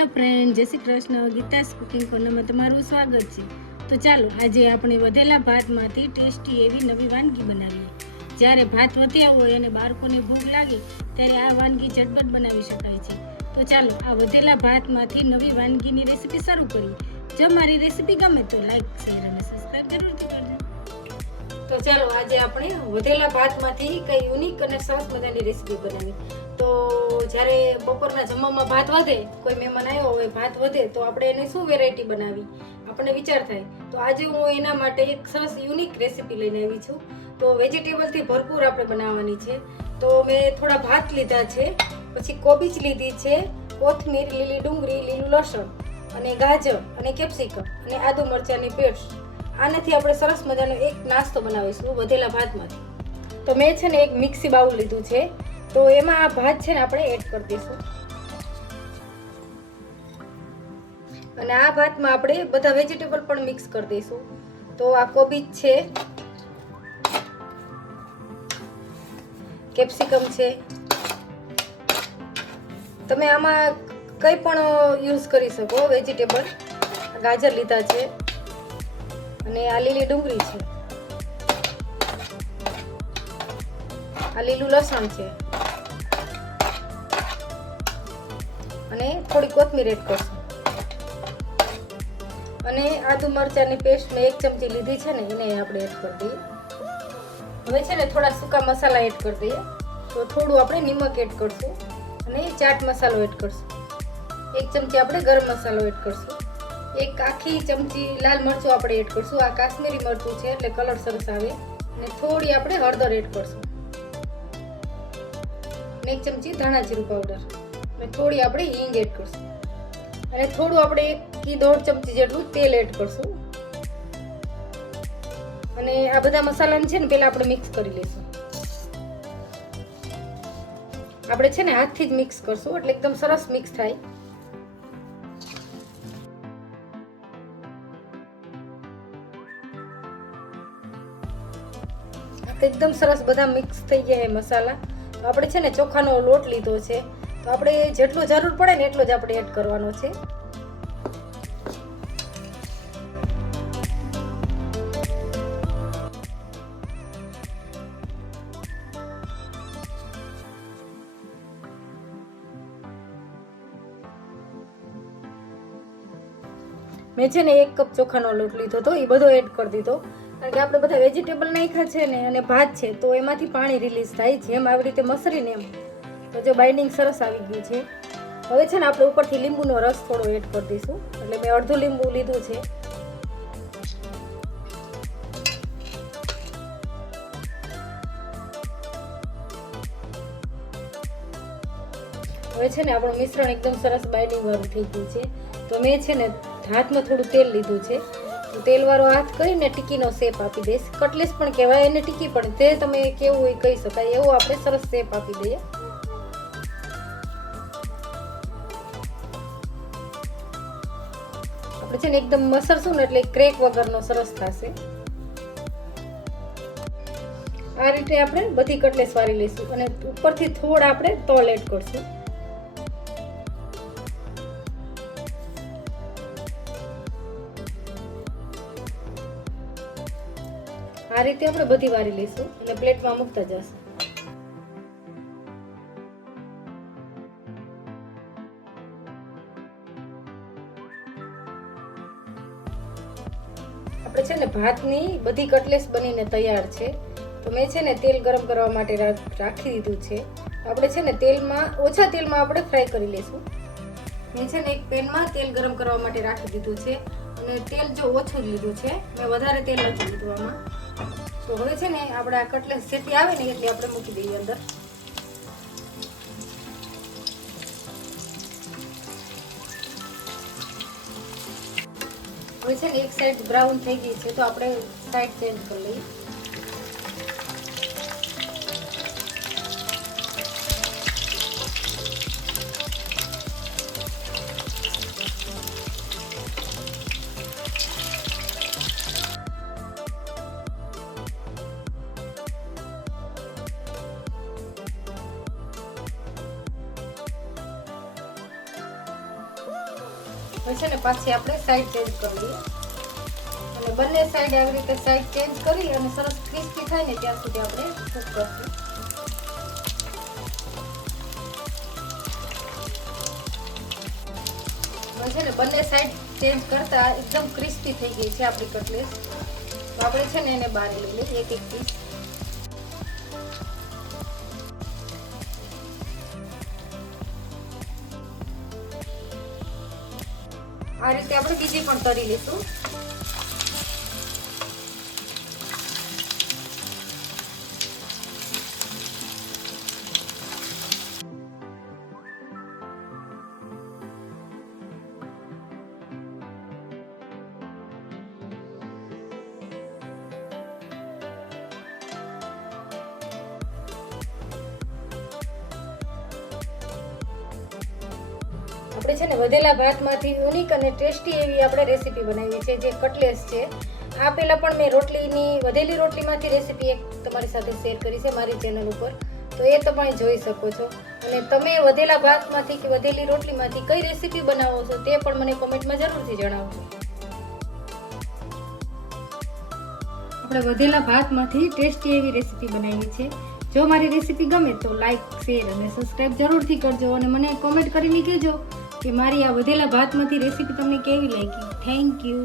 Hello friend, Jay Shri Krishna. Gita's cooking કોર્નરમાં તમારું સ્વાગત છે. તો ચાલો, આજે આપણે વધેલા ભાતમાંથી ટેસ્ટી એવી નવી વાનગી બનાવીએ. જ્યારે ભાત વધ્યા હોય અને બાળકોને ભૂખ લાગે, ત્યારે આ વાનગી ઝટપટ બનાવી શકાય છે. તો ચાલો, આ વધેલા ભાતમાંથી નવી વાનગીની રેસીપી શરૂ કરીએ. જો મારી રેસીપી ગમે તો લાઈક, શેર અને સબસ્ક્રાઈબ જરૂરથી કરજો. તો ચાલો, આજે આપણે વધેલા ભાતમાંથી કઈ યુનિક અને સરસ મજાની રેસીપી બનાવી તો જ્યારે બપોરના જમવામાં ભાત વધે, કોઈ મહેમાન આવ્યો હોય, ભાત વધે, તો આપણે એને શું વેરાયટી બનાવી? આપણને વિચાર થાય. તો આજે હું એના માટે એક સરસ યુનિક રેસીપી લઈને આવી છું. તો વેજીટેબલથી ભરપૂર આપણે બનાવવાની છે. તો મેં થોડા ભાત લીધા છે, પછી કોબીજ લીધી છે, કોથમીર, લીલી ડુંગળી, લીલું લસણ, અને ગાજર, અને કેપ્સિકમ અને આદુ મરચાંની પેસ્ટ આનાથી આપણે સરસ મજાનો એક નાસ્તો બનાવીશું વધેલા ભાતમાંથી. તો મેં છે ને એક મિક્સી બાઉલ લીધું છે. તો એમાં આ ભાત છે ને આપણે એડ કરી દઈશું. અને આ ભાતમાં આપણે બધા વેજીટેબલ પણ મિક્સ કરી દઈશું. તો આ કોબીજ છે કેપ્સિકમ છે. તમે આમાં કંઈ પણ યુઝ કરી શકો વેજીટેબલ ગાજર લીધા છે. અને આ લીલી ડુંગળી છે. આ લીલું લસણ છે. અને થોડી કોથમીર એડ કરશું. અને આદુ મરચાંની પેસ્ટ મેં એક ચમચી લીધી છે ને, એને આપણે એડ કરી દઈએ. હવે છે ને થોડા સૂકા મસાલા એડ કરી દઈએ. તો થોડું આપણે નિમક એડ કરશું અને ચાટ મસાલો એડ કરશું. એક ચમચી આપણે ગરમ મસાલો એડ કરશું. એક આખી ચમચી લાલ મરચું આપણે એડ કરશું. આ કાશ્મીરી મરચું છે એટલે કલર સરસ આવે. અને થોડી આપણે હળદર એડ કરશું. એક ચમચી ધાણા જીરું પાવડર અને થોડી આપણે હિંગ એડ કરશું. અને થોડું આપણે એકથી દોઢ ચમચી જેટલું તેલ એડ કરશું. અને આ બધા મસાલાને છે ને પહેલા આપણે મિક્સ કરી લઈશું. આપણે છે ને હાથથી જ મિક્સ કરશું, એટલે એકદમ સરસ મિક્સ થાય. એકદમ સરસ બધા મિક્સ થઈ ગયા એ મસાલા. આપણે છે ને ચોખાનો લોટ લીધો છે. તો આપણે જેટલો જરૂર પડે ને એટલો જ આપણે એડ કરવાનો છે. મેં છે ને એક કપ ચોખાનો લોટ લીધો હતો, એ બધો એડ કરી દીધો. કારણ કે આપણે બધા વેજીટેબલ નાખ્યા છે ને, અને ભાત છે, તો એમાંથી પાણી રિલીઝ થાય, જેમ આવી રીતે મસરીને એમ. તો જો બાઇન્ડિંગ સરસ આવી ગયું છે. હવે છે ને આપણે ઉપરથી લીંબુનો રસ થોડો એડ કરી દઈશું. એટલે મેં અડધું લીંબુ લીધું છે. હવે છે ને આપણું મિશ્રણ એકદમ સરસ બાઇન્ડિંગ વાળું થઈ ગયું છે. તો મેં છે ને હાથમાં થોડું તેલ લીધું છે. તેલવાળો હાથ કરીને ટીકીનો શેપ આપી દઈશ. કટલેસ પણ કહેવાય, એને ટીકી પણ તે તમે કેવું હોય કહી શકાય. એવો આપણે સરસ શેપ આપી દઈએ. આપણે છે ને એકદમ મસરશું ને એટલે ક્રેક વગરનો સરસ થશે. આ રીતે આપણે બધી કટલેસ વારી લઈશું અને ઉપરથી થોડા આપણે તલ એડ કરશું. આ રીતે આપણે બધી વારી લઈશું અને પ્લેટમાં મૂકતા જશું. આપણે છે ને ભાતની બધી કટલેસ બનીને તૈયાર છે. તો મેં છે ને તેલ ગરમ કરવા માટે રાખી દીધું છે. આપણે છે ને તેલમાં, ઓછા તેલમાં આપણે ફ્રાય કરી લઈશું મેં છે ને એક પેનમાં તેલ ગરમ કરવા માટે રાખી દીધું છે. અને તેલ જો ઓછું લીધું છે, મેં વધારે તેલ નથી લીધું આમાં. તો હવે છે ને આપણે આ કટલેસ જેટલી આવે ને એટલી આપણે મૂકી દઈએ અંદર. હવે છે ને એક સાઈડ બ્રાઉન થઈ ગઈ છે, તો આપણે સાઈડ ચેન્જ કરી લઈએ. છે ને પાછી આપણે સાઈડ ચેન્જ કરી લઈએ અને બંને સાઈડ આવી રીતે સાઈડ ચેન્જ કરી અને સરસ ક્રિસ્પી થાય ને ત્યાં સુધી આપણે કૂક કરશું. છે ને બંને સાઈડ ચેન્જ કરતા એકદમ ક્રિસ્પી થઈ ગઈ છે આપણી કટલેસ તો આપણે છે ને એને બહાર લઈ લઈએ એક એક પીસ આ રીતે આપણે બીજી પણ તરી લઈશું. આપણે છે ને વધેલા ભાતમાંથી યુનિક અને ટેસ્ટી એવી આપણે રેસીપી બનાવી છે, જે કટલેસ છે. આ પહેલાં પણ મેં રોટલીની, વધેલી રોટલીમાંથી રેસીપી એક તમારી સાથે શેર કરી છે મારી ચેનલ ઉપર. તો એ તમે જોઈ શકો છો. અને તમે વધેલા ભાતમાંથી કે વધેલી રોટલીમાંથી કઈ રેસીપી બનાવો છો તે પણ મને કોમેન્ટમાં જરૂરથી જણાવજો. આપણે વધેલા ભાતમાંથી ટેસ્ટી એવી રેસીપી બનાવી છે. જો મારી રેસીપી ગમે તો લાઈક શેર અને સબસ્ક્રાઈબ જરૂરથી કરજો અને મને કોમેન્ટ કરીને કહેજો. કે મારી આ વધેલા ભાતમાંથી રેસીપી તમને કેવી લાગી? Thank you